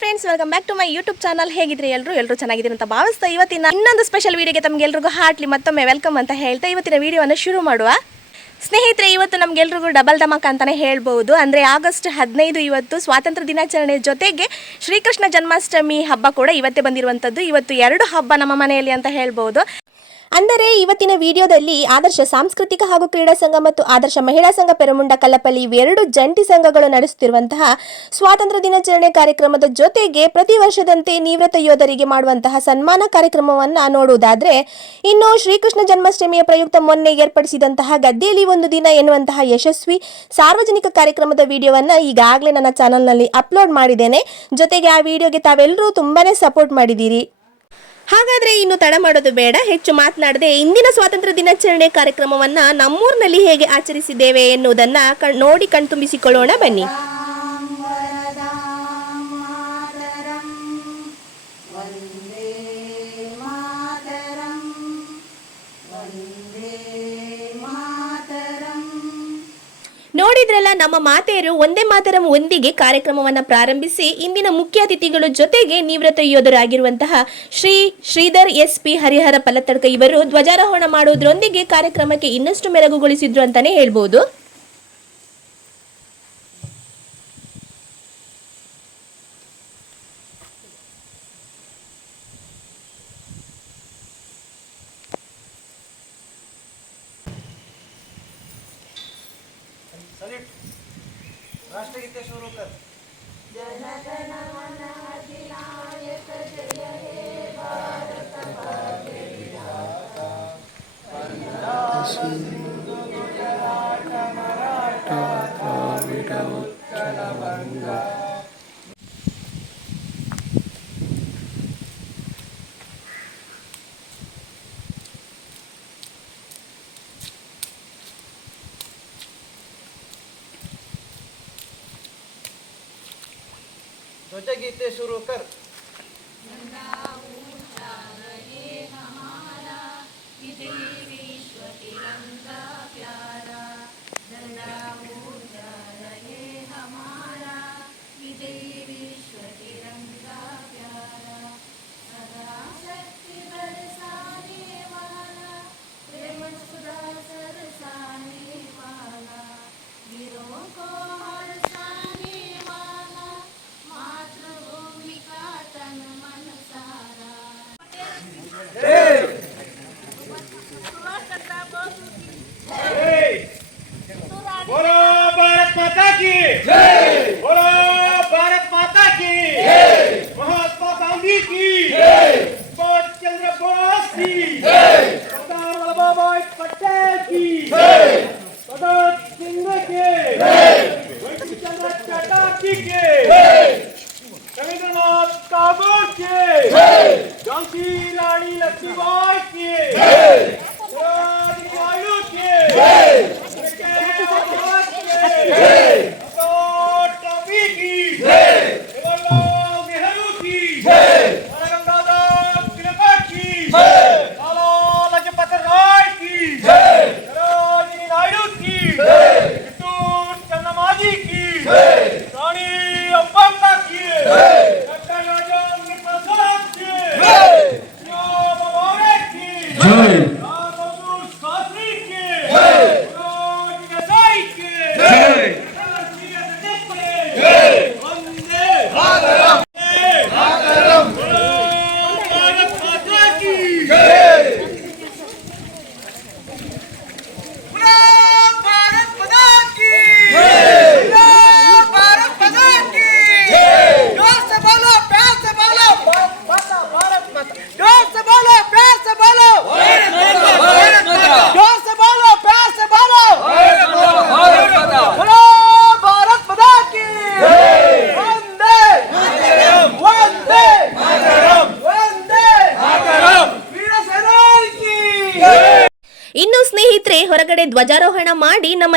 Friends welcome back to my YouTube channel ಹೇಗಿದ್ರೆ ಎಲ್ಲರೂ ಎಲ್ಲರೂ ಚೆನ್ನಾಗಿದ್ದೀರಿ ಅಂತ ಭಾವಿಸ್ತಾ ಇವತ್ತಿನ ಇನ್ನೊಂದು ಸ್ಪೆಷಲ್ ವೀಡಿಯೋಗೆ ತಮಗೆಲ್ರಿಗೂ ಹಾರ್ಟ್ಲಿ ಮತ್ತೊಮ್ಮೆ ವೆಲ್ಕಮ್ ಅಂತ ಹೇಳ್ತಾ ಇವತ್ತಿನ ವೀಡಿಯೋವನ್ನು ಶುರು ಮಾಡುವ. ಸ್ನೇಹಿತರೆ, ಇವತ್ತು ನಮಗೆಲ್ರಿಗೂ ಡಬಲ್ ಧಮಾಕ ಅಂತಲೇ ಹೇಳ್ಬೋದು. ಅಂದರೆ ಆಗಸ್ಟ್ ಹದಿನೈದು ಇವತ್ತು ಸ್ವಾತಂತ್ರ್ಯ ದಿನಾಚರಣೆ ಜೊತೆಗೆ ಶ್ರೀಕೃಷ್ಣ ಜನ್ಮಾಷ್ಟಮಿ ಹಬ್ಬ ಕೂಡ ಇವತ್ತೇ ಬಂದಿರುವಂಥದ್ದು. ಇವತ್ತು ಎರಡು ಹಬ್ಬ ನಮ್ಮ ಮನೆಯಲ್ಲಿ ಅಂತ ಹೇಳ್ಬೋದು. ಅಂದರೆ ಇವತ್ತಿನ ವಿಡಿಯೋದಲ್ಲಿ ಆದರ್ಶ ಸಾಂಸ್ಕೃತಿಕ ಹಾಗೂ ಕ್ರೀಡಾ ಸಂಘ ಮತ್ತು ಆದರ್ಶ ಮಹಿಳಾ ಸಂಘ ಪೆರಮುಂಡ ಕಲ್ಲಪಲ್ಲಿ ಇವೆರಡು ಜಂಟಿ ಸಂಘಗಳು ನಡೆಸುತ್ತಿರುವಂತಹ ಸ್ವಾತಂತ್ರ್ಯ ದಿನಾಚರಣೆ ಕಾರ್ಯಕ್ರಮದ ಜೊತೆಗೆ ಪ್ರತಿ ವರ್ಷದಂತೆ ನಿವೃತ್ತ ಯೋಧರಿಗೆ ಮಾಡುವಂತಹ ಸನ್ಮಾನ ಕಾರ್ಯಕ್ರಮವನ್ನ ನೋಡುವುದಾದ್ರೆ, ಇನ್ನು ಶ್ರೀಕೃಷ್ಣ ಜನ್ಮಾಷ್ಟಮಿಯ ಪ್ರಯುಕ್ತ ಮೊನ್ನೆ ಏರ್ಪಡಿಸಿದಂತಹ ಗದ್ದೆಯಲ್ಲಿ ಒಂದು ದಿನ ಎನ್ನುವಂತಹ ಯಶಸ್ವಿ ಸಾರ್ವಜನಿಕ ಕಾರ್ಯಕ್ರಮದ ವಿಡಿಯೋವನ್ನ ಈಗಾಗಲೇ ನನ್ನ ಚಾನಲ್ನಲ್ಲಿ ಅಪ್ಲೋಡ್ ಮಾಡಿದ್ದೇನೆ. ಜೊತೆಗೆ ಆ ವಿಡಿಯೋಗೆ ತಾವೆಲ್ಲರೂ ತುಂಬಾನೇ ಸಪೋರ್ಟ್ ಮಾಡಿದ್ದೀರಿ. ಹಾಗಾದ್ರೆ ಇನ್ನು ತಡ ಮಾಡೋದು ಬೇಡ. ಹೆಚ್ಚು ಮಾತನಾಡದೆ ಇಂದಿನ ಸ್ವಾತಂತ್ರ್ಯ ದಿನಾಚರಣೆ ಕಾರ್ಯಕ್ರಮವನ್ನ ನಮ್ಮೂರಿನಲ್ಲಿ ಹೇಗೆ ಆಚರಿಸಿದ್ದೇವೆ ಎನ್ನುವುದನ್ನ ನೋಡಿ ಕಣ್ತುಂಬಿಸಿಕೊಳ್ಳೋಣ ಬನ್ನಿ. ನೋಡಿದ್ರಲ್ಲ, ನಮ್ಮ ಮಾತೆಯರು ಒಂದೇ ಮಾತರ ಒಂದಿಗೆ ಕಾರ್ಯಕ್ರಮವನ್ನ ಪ್ರಾರಂಭಿಸಿ ಇಂದಿನ ಮುಖ್ಯ ಅತಿಥಿಗಳು ಜೊತೆಗೆ ನಿವೃತ್ತ ಯೋಧರಾಗಿರುವಂತಹ ಶ್ರೀ ಶ್ರೀಧರ್ ಎಸ್ ಪಿ ಹರಿಹರ ಪಲ್ಲತ್ತಡ್ಕ ಇವರು ಧ್ವಜಾರೋಹಣ ಮಾಡುವುದರೊಂದಿಗೆ ಕಾರ್ಯಕ್ರಮಕ್ಕೆ ಇನ್ನಷ್ಟು ಮೆರಗುಗೊಳಿಸಿದ್ರು ಅಂತಾನೆ ಹೇಳ್ಬೋದು. मिनट राष्ट्रगीते शुरू कर। जय भारत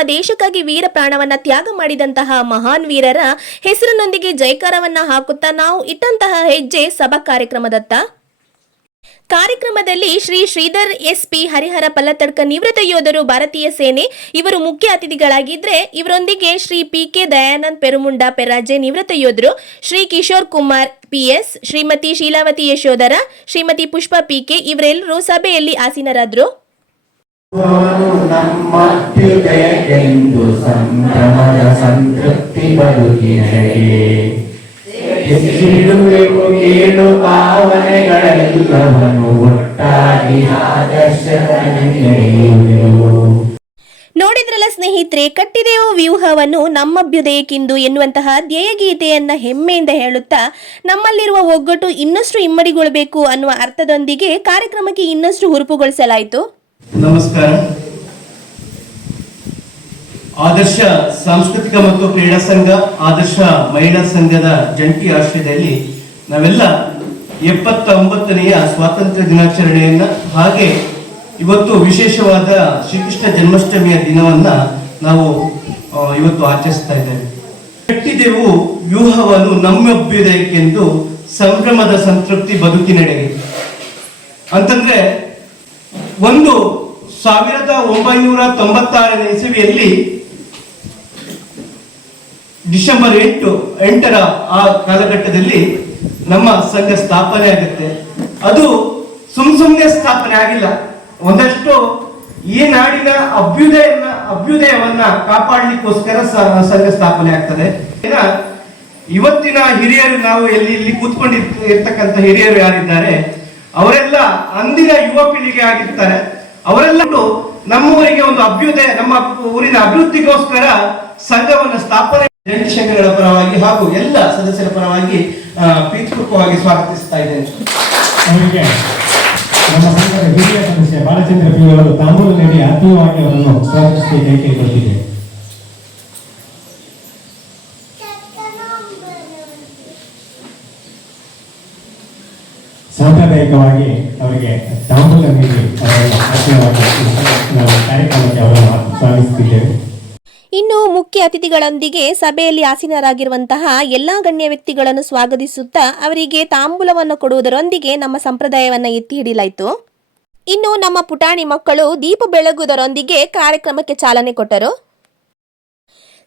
ದೇಶಕ್ಕಾಗಿ ವೀರ ಪ್ರಾಣವನ್ನ ತ್ಯಾಗ ಮಾಡಿದಂತಹ ಮಹಾನ್ ವೀರರ ಹೆಸರಿನೊಂದಿಗೆ ಜೈಕಾರವನ್ನ ಹಾಕುತ್ತಾ ನಾವು ಇಟ್ಟಂತಹ ಹೆಜ್ಜೆ ಸಭಾ ಕಾರ್ಯಕ್ರಮದತ್ತ. ಕಾರ್ಯಕ್ರಮದಲ್ಲಿ ಶ್ರೀ ಶ್ರೀಧರ್ ಎಸ್ ಪಿ ಹರಿಹರ ಪಲ್ಲತಡ್ಕ ನಿವೃತ್ತ ಯೋಧರು ಭಾರತೀಯ ಸೇನೆ, ಇವರು ಮುಖ್ಯ ಅತಿಥಿಗಳಾಗಿದ್ರೆ ಇವರೊಂದಿಗೆ ಶ್ರೀ ಪಿ ಕೆ ದಯಾನಂದ್ ಪೆರುಮುಂಡ ಪೆರಾಜೆ ನಿವೃತ್ತ ಯೋಧರು, ಶ್ರೀ ಕಿಶೋರ್ ಕುಮಾರ್ ಪಿಎಸ್ ಶ್ರೀಮತಿ ಶೀಲಾವತಿ ಯಶೋಧರ, ಶ್ರೀಮತಿ ಪುಷ್ಪಾ ಪಿಕೆ ಇವರೆಲ್ಲರೂ ಸಭೆಯಲ್ಲಿ ಆಸೀನರಾದ್ರು. ನಮ್ಮೊಟ್ಟಿಗೆಂದು ಸಂಭ್ರಮದ ಸಂತೃಪ್ತಿ ಏಳು ಒಟ್ಟಾಗಿ ನೋಡಿದ್ರಲ್ಲ ಸ್ನೇಹಿತರೆ, ಕಟ್ಟಿದೆಯೋ ವ್ಯೂಹವನ್ನು ನಮ್ಮಭ್ಯುದಯಕ್ಕಿಂದು ಎನ್ನುವಂತಹ ಧ್ಯೇಯಗೀತೆಯನ್ನ ಹೆಮ್ಮೆಯಿಂದ ಹೇಳುತ್ತಾ, ನಮ್ಮಲ್ಲಿರುವ ಒಗ್ಗಟ್ಟು ಇನ್ನಷ್ಟು ಇಮ್ಮಡಿಗೊಳ್ಳಬೇಕು ಅನ್ನುವ ಅರ್ಥದೊಂದಿಗೆ ಕಾರ್ಯಕ್ರಮಕ್ಕೆ ಇನ್ನಷ್ಟು ಹುರುಪುಗೊಳಿಸಲಾಯಿತು. ನಮಸ್ಕಾರ. ಆದರ್ಶ ಸಾಂಸ್ಕೃತಿಕ ಮತ್ತು ಕ್ರೀಡಾ ಸಂಘ, ಆದರ್ಶ ಮಹಿಳಾ ಸಂಘದ ಜಂಟಿ ಆಶ್ರಯದಲ್ಲಿ ನಾವೆಲ್ಲ ಎಪ್ಪತ್ತ ಒಂಬತ್ತನೆಯ ಸ್ವಾತಂತ್ರ್ಯ ದಿನಾಚರಣೆಯನ್ನ ಹಾಗೆ ಇವತ್ತು ವಿಶೇಷವಾದ ಶ್ರೀಕೃಷ್ಣ ಜನ್ಮಾಷ್ಟಮಿಯ ದಿನವನ್ನ ನಾವು ಇವತ್ತು ಆಚರಿಸ್ತಾ ಇದ್ದೇವೆ. ಕಟ್ಟಿದೆವು ವ್ಯೂಹವನ್ನು ನಮ್ಮೊಬ್ಬಿದಕ್ಕೆಂದು ಸಂಭ್ರಮದ ಸಂತೃಪ್ತಿ ಬದುಕಿನೆಡೆಗೆ. ಅಂತಂದ್ರೆ ಒಂದು ಸಾವಿರದ ಒಂಬೈನೂರ ತೊಂಬತ್ತಾರನೇ ಇಸವಿಯಲ್ಲಿ ಡಿಸೆಂಬರ್ ಎಂಟು, ಎಂಟರ ಆ ಕಾಲಘಟ್ಟದಲ್ಲಿ ನಮ್ಮ ಸಂಘ ಸ್ಥಾಪನೆ ಆಗುತ್ತೆ. ಅದು ಸುಮ್ ಸುಮ್ಮನೆ ಸ್ಥಾಪನೆ ಆಗಿಲ್ಲ. ಒಂದಷ್ಟು ಈ ನಾಡಿನ ಅಭ್ಯುದಯನ, ಅಭ್ಯುದಯವನ್ನ ಕಾಪಾಡಲಿಕ್ಕೋಸ್ಕರ ಸಂಘ ಸ್ಥಾಪನೆ ಆಗ್ತದೆ. ಇವತ್ತಿನ ಹಿರಿಯರು ನಾವು ಎಲ್ಲಿ, ಇಲ್ಲಿ ಕೂತ್ಕೊಂಡಿರ್ತಕ್ಕಂಥ ಹಿರಿಯರು ಯಾರಿದ್ದಾರೆ, ಅವರೆಲ್ಲ ಅಂದಿನ ಯುವ ಪೀಳಿಗೆ ಆಗಿರ್ತಾರೆ, ಅವರೆಲ್ಲ ನಮ್ಮ ಊರಿಗೆ ಒಂದು ಅಭ್ಯುದಯ, ನಮ್ಮ ಊರಿನ ಅಭಿವೃದ್ಧಿಗೋಸ್ಕರ ಸಂಘವನ್ನು ಸ್ಥಾಪನೆ ಜಯಂತಿ ಸಂಘಗಳ ಪರವಾಗಿ ಹಾಗೂ ಎಲ್ಲ ಸದಸ್ಯರ ಪರವಾಗಿ ಪ್ರೀತಿಪೂರ್ವಕವಾಗಿ ಸ್ವಾಗತಿಸ್ತಾ ಇದ್ದೇನೆ. ನಮ್ಮ ಸಂಘದ ಹಿರಿಯ ಸದಸ್ಯ ಬಾಲಚಂದ್ರ ಅವರು ತಾಂಬೂಲ ನೀಡಿ ಆತ್ಮೀಯವಾಗಿ ಅವರನ್ನು ಕೈ ಸಾಂಪ್ರದಾಯಿಕವಾಗಿ ಅವರಿಗೆ ತಾಂಬೂಲ ಕಾರ್ಯಕ್ರಮಕ್ಕೆ ಅವರನ್ನು ಸ್ವಾಗತಿಸುತ್ತಿದ್ದೇವೆ. ಇನ್ನು ಮುಖ್ಯ ಅತಿಥಿಗಳೊಂದಿಗೆ ಸಭೆಯಲ್ಲಿ ಆಸೀನರಾಗಿರುವಂತಹ ಎಲ್ಲಾ ಗಣ್ಯ ವ್ಯಕ್ತಿಗಳನ್ನು ಸ್ವಾಗತಿಸುತ್ತಾ ಅವರಿಗೆ ತಾಂಬೂಲವನ್ನು ಕೊಡುವುದರೊಂದಿಗೆ ನಮ್ಮ ಸಂಪ್ರದಾಯವನ್ನು ಎತ್ತಿ ಹಿಡಿಯಲಾಯಿತು. ಇನ್ನು ನಮ್ಮ ಪುಟಾಣಿ ಮಕ್ಕಳು ದೀಪ ಬೆಳಗುವುದರೊಂದಿಗೆ ಕಾರ್ಯಕ್ರಮಕ್ಕೆ ಚಾಲನೆ ಕೊಟ್ಟರು.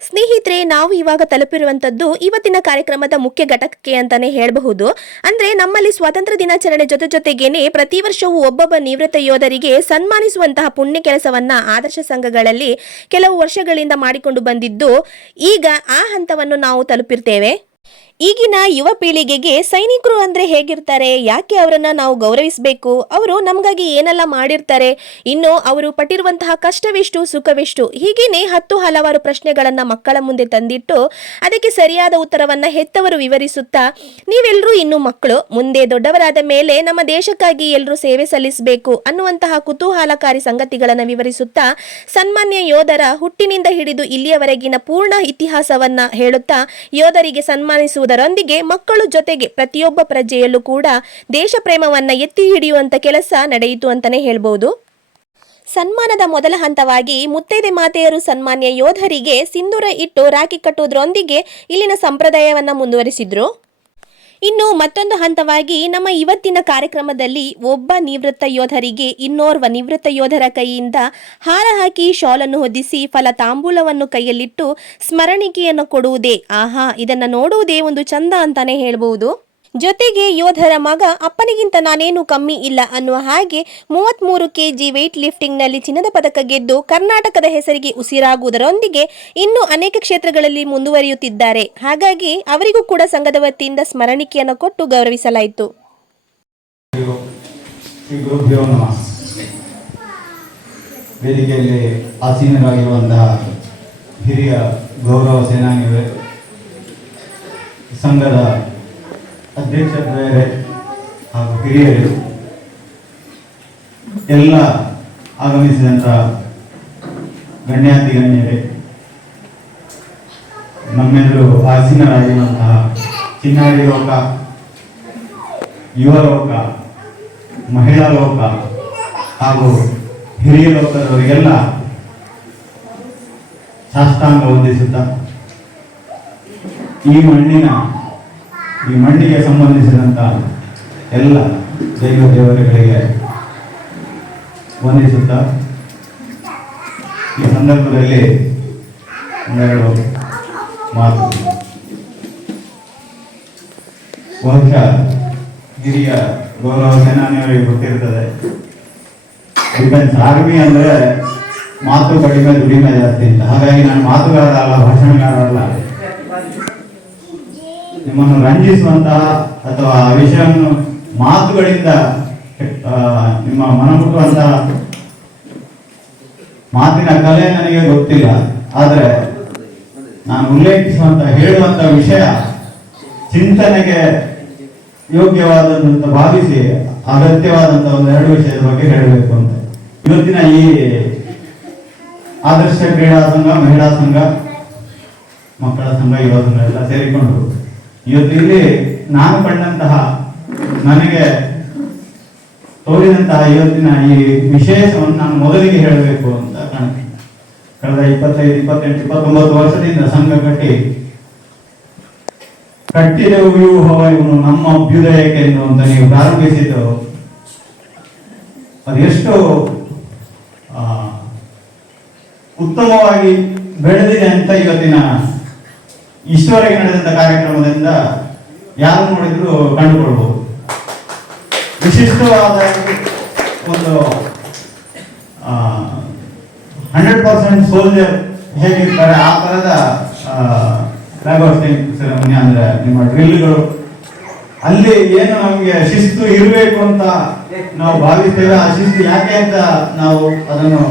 ಸ್ನೇಹಿತರೆ, ನಾವು ಇವಾಗ ತಲುಪಿರುವಂತದ್ದು ಇವತ್ತಿನ ಕಾರ್ಯಕ್ರಮದ ಮುಖ್ಯ ಘಟಕಕ್ಕೆ ಅಂತಾನೆ ಹೇಳಬಹುದು. ಅಂದ್ರೆ ನಮ್ಮಲ್ಲಿ ಸ್ವಾತಂತ್ರ್ಯ ದಿನಾಚರಣೆ ಜೊತೆ ಜೊತೆಗೇನೆ ಪ್ರತಿ ವರ್ಷವೂ ಒಬ್ಬೊಬ್ಬ ನಿವೃತ್ತ ಯೋಧರಿಗೆ ಸನ್ಮಾನಿಸುವಂತಹ ಪುಣ್ಯ ಕೆಲಸವನ್ನ ಆದರ್ಶ ಸಂಘಗಳಲ್ಲಿ ಕೆಲವು ವರ್ಷಗಳಿಂದ ಮಾಡಿಕೊಂಡು ಬಂದಿದ್ದು, ಈಗ ಆ ಹಂತವನ್ನು ನಾವು ತಲುಪಿರ್ತೇವೆ. ಈಗಿನ ಯುವ ಪೀಳಿಗೆಗೆ ಸೈನಿಕರು ಅಂದ್ರೆ ಹೇಗಿರ್ತಾರೆ? ಯಾಕೆ ಅವರನ್ನ ನಾವು ಗೌರವಿಸಬೇಕು? ಅವರು ನಮಗಾಗಿ ಏನೆಲ್ಲ ಮಾಡಿರ್ತಾರೆ? ಇನ್ನು ಅವರು ಪಟ್ಟಿರುವಂತಹ ಕಷ್ಟವೆಷ್ಟು, ಸುಖವೆಷ್ಟು ಹೀಗೇನೆ ಹತ್ತು ಹಲವಾರು ಪ್ರಶ್ನೆಗಳನ್ನ ಮಕ್ಕಳ ಮುಂದೆ ತಂದಿಟ್ಟು ಅದಕ್ಕೆ ಸರಿಯಾದ ಉತ್ತರವನ್ನ ಹೆತ್ತವರು ವಿವರಿಸುತ್ತಾ ನೀವೆಲ್ಲರೂ ಇನ್ನು ಮಕ್ಕಳು, ಮುಂದೆ ದೊಡ್ಡವರಾದ ಮೇಲೆ ನಮ್ಮ ದೇಶಕ್ಕಾಗಿ ಎಲ್ಲರೂ ಸೇವೆ ಸಲ್ಲಿಸಬೇಕು ಅನ್ನುವಂತಹ ಕುತೂಹಲಕಾರಿ ಸಂಗತಿಗಳನ್ನು ವಿವರಿಸುತ್ತಾ, ಸನ್ಮಾನ್ಯ ಯೋಧರ ಹುಟ್ಟಿನಿಂದ ಹಿಡಿದು ಇಲ್ಲಿಯವರೆಗಿನ ಪೂರ್ಣ ಇತಿಹಾಸವನ್ನ ಹೇಳುತ್ತಾ ಯೋಧರಿಗೆ ಸನ್ಮಾನಿಸುವುದರೊಂದಿಗೆ ಮಕ್ಕಳು ಜೊತೆಗೆ ಪ್ರತಿಯೊಬ್ಬ ಪ್ರಜೆಯಲ್ಲೂ ಕೂಡ ದೇಶ ಪ್ರೇಮವನ್ನ ಎತ್ತಿ ಹಿಡಿಯುವಂತ ಕೆಲಸ ನಡೆಯಿತು ಅಂತಾನೆ ಹೇಳ್ಬೋದು. ಸನ್ಮಾನದ ಮೊದಲ ಹಂತವಾಗಿ ಮುತ್ತೈದೆ ಮಾತೆಯರು ಸನ್ಮಾನ್ಯ ಯೋಧರಿಗೆ ಸಿಂಧೂರ ಇಟ್ಟು ರಾಖಿ ಕಟ್ಟುವುದರೊಂದಿಗೆ ಇಲ್ಲಿನ ಸಂಪ್ರದಾಯವನ್ನು ಮುಂದುವರಿಸಿದ್ರು. ಇನ್ನು ಮತ್ತೊಂದು ಹಂತವಾಗಿ ನಮ್ಮ ಇವತ್ತಿನ ಕಾರ್ಯಕ್ರಮದಲ್ಲಿ ಒಬ್ಬ ನಿವೃತ್ತ ಯೋಧರಿಗೆ ಇನ್ನೋರ್ವ ನಿವೃತ್ತ ಯೋಧರ ಕೈಯಿಂದ ಹಾರ ಹಾಕಿ ಶಾಲನ್ನು ಹೊದಿಸಿ ಫಲ ತಾಂಬೂಲವನ್ನು ಕೈಯಲ್ಲಿಟ್ಟು ಸ್ಮರಣಿಕೆಯನ್ನು ಕೊಡುವುದೇ. ಆಹಾ, ಇದನ್ನು ನೋಡುವುದೇ ಒಂದು ಚಂದ ಅಂತಾನೆ ಹೇಳ್ಬಹುದು ಜೊತೆಗೆ ಯೋಧರ ಮಗ ಅಪ್ಪನಿಗಿಂತ ನಾನೇನು ಕಮ್ಮಿ ಇಲ್ಲ ಅನ್ನುವ ಹಾಗೆ ಮೂವತ್ಮೂರು ಕೆಜಿ ವೆಯ್ಟ್ ಲಿಫ್ಟಿಂಗ್ನಲ್ಲಿ ಚಿನ್ನದ ಪದಕ ಗೆದ್ದು ಕರ್ನಾಟಕದ ಹೆಸರಿಗೆ ಉಸಿರಾಗುವುದರೊಂದಿಗೆ ಇನ್ನೂ ಅನೇಕ ಕ್ಷೇತ್ರಗಳಲ್ಲಿ ಮುಂದುವರಿಯುತ್ತಿದ್ದಾರೆ. ಹಾಗಾಗಿ ಅವರಿಗೂ ಕೂಡ ಸಂಘದ ವತಿಯಿಂದ ಸ್ಮರಣಿಕೆಯನ್ನು ಕೊಟ್ಟು ಗೌರವಿಸಲಾಯಿತು. ವೇದಿಕೆಯಲ್ಲಿ ಆಸೀನರಾಗಿರುವಂತಹ ಹಿರಿಯ ಗೌರವ ಸಂಘದ ಅಧ್ಯಕ್ಷ ಹಾಗೂ ಹಿರಿಯರು, ಎಲ್ಲ ಆಗಮಿಸಿದಂಥ ಗಣ್ಯಾತಿ ಗಣ್ಯರೇ ನಮ್ಮೆಲ್ಲರೂ ಆಸೀನರಾಗಿರುವಂತಹ ಚಿನ್ನಾಡಿ ಲೋಕ, ಯುವ ಲೋಕ, ಮಹಿಳಾ ಲೋಕ ಹಾಗೂ ಹಿರಿಯ ಲೋಕದವರಿಗೆಲ್ಲ ಸಾಷ್ಟಾಂಗ ವಂದಿಸುತ್ತ ಈ ಮಣ್ಣಿನ ಈ ಮಣ್ಣಿಗೆ ಸಂಬಂಧಿಸಿದಂಥ ಎಲ್ಲ ದೈವ ದೇವರುಗಳಿಗೆ ವಂದಿಸುತ್ತಾ ಈ ಸಂದರ್ಭದಲ್ಲಿ ಒಂದೆರಡು ಮಾತು. ಬಹುಶಃ ಹಿರಿಯ ಗೌರವ ಸೇನಾನಿಯವರಿಗೆ ಗೊತ್ತಿರ್ತದೆ. ಡಿಫೆನ್ಸ್ ಆರ್ಮಿ ಅಂದರೆ ಮಾತು ಕಡಿಮೆ ದುಡಿಮೆ ಜಾಸ್ತಿ ಅಂತ. ಹಾಗಾಗಿ ನಾನು ಮಾತುಗಾರರಲ್ಲ ಭಾಷಣಗಾರರಲ್ಲ. ನಿಮ್ಮನ್ನು ರಂಜಿಸುವಂತಹ ಅಥವಾ ಆ ವಿಷಯವನ್ನು ಮಾತುಗಳಿಂದ ನಿಮ್ಮ ಮನಮುಟ್ಟುವಂತಹ ಮಾತಿನ ಕಲೆ ನನಗೆ ಗೊತ್ತಿಲ್ಲ. ಆದರೆ ನಾನು ಉಲ್ಲೇಖಿಸುವಂತ ಹೇಳುವಂತ ವಿಷಯ ಚಿಂತನೆಗೆ ಯೋಗ್ಯವಾದಂತ ಭಾವಿಸಿ ಅಗತ್ಯವಾದಂತ ಎರಡು ವಿಷಯದ ಬಗ್ಗೆ ಹೇಳಬೇಕು ಅಂತ. ಇವತ್ತಿನ ಈ ಆದರ್ಶ ಕ್ರೀಡಾ ಸಂಘ, ಮಹಿಳಾ ಸಂಘ, ಮಕ್ಕಳ ಸಂಘ, ಯುವ ಸೇರಿಕೊಂಡು ಇವತ್ತು ಇಲ್ಲಿ ನಾನು ಕಂಡಂತಹ ನನಗೆ ತೋರಿದಂತಹ ಇವತ್ತಿನ ಈ ವಿಶೇಷವನ್ನು ನಾನು ಮೊದಲಿಗೆ ಹೇಳಬೇಕು ಅಂತ ಕಾಣ್ತೀನಿ ಕಳೆದ ಇಪ್ಪತ್ತೈದು, ಇಪ್ಪತ್ತೆಂಟು, ಇಪ್ಪತ್ತೊಂಬತ್ತು ವರ್ಷದಿಂದ ಸಂಘ ಕಟ್ಟಿ ಕಟ್ಟಿದ ವ್ಯೂಹವ ಇವನು ನಮ್ಮ ಅಭ್ಯುದಯಕ್ಕೆಂದು ಅಂತ ನೀವು ಪ್ರಾರಂಭಿಸಿದ್ದು. ಅದೆಷ್ಟು ಉತ್ತಮವಾಗಿ ಬೆಳೆದಿದೆ ಅಂತ ಇವತ್ತಿನ ಇಷ್ಟವರೆಗೆ ನಡೆದಂತ ಕಾರ್ಯಕ್ರಮದಿಂದ ಯಾರು ನೋಡಿದ್ರು ಕಂಡುಕೊಳ್ಬಹುದು ವಿಶಿಷ್ಟವಾದ ಒಂದು ಹಂಡ್ರೆಡ್ ಪರ್ಸೆಂಟ್ ಸೋಲ್ಜರ್ ಹೇಗಿರ್ತಾರೆ ಆ ತರದ ಸೆರೆಮನಿ ಅಂದ್ರೆ ನಿಮ್ಮ ಡ್ರಿಲ್ಗಳು ಅಲ್ಲಿ ಏನು ನಮಗೆ ಶಿಸ್ತು ಇರಬೇಕು ಅಂತ ನಾವು ಭಾವಿಸ್ತೇವೆ. ಆ ಶಿಸ್ತು ಯಾಕೆ ಅಂತ ನಾವು ಅದನ್ನು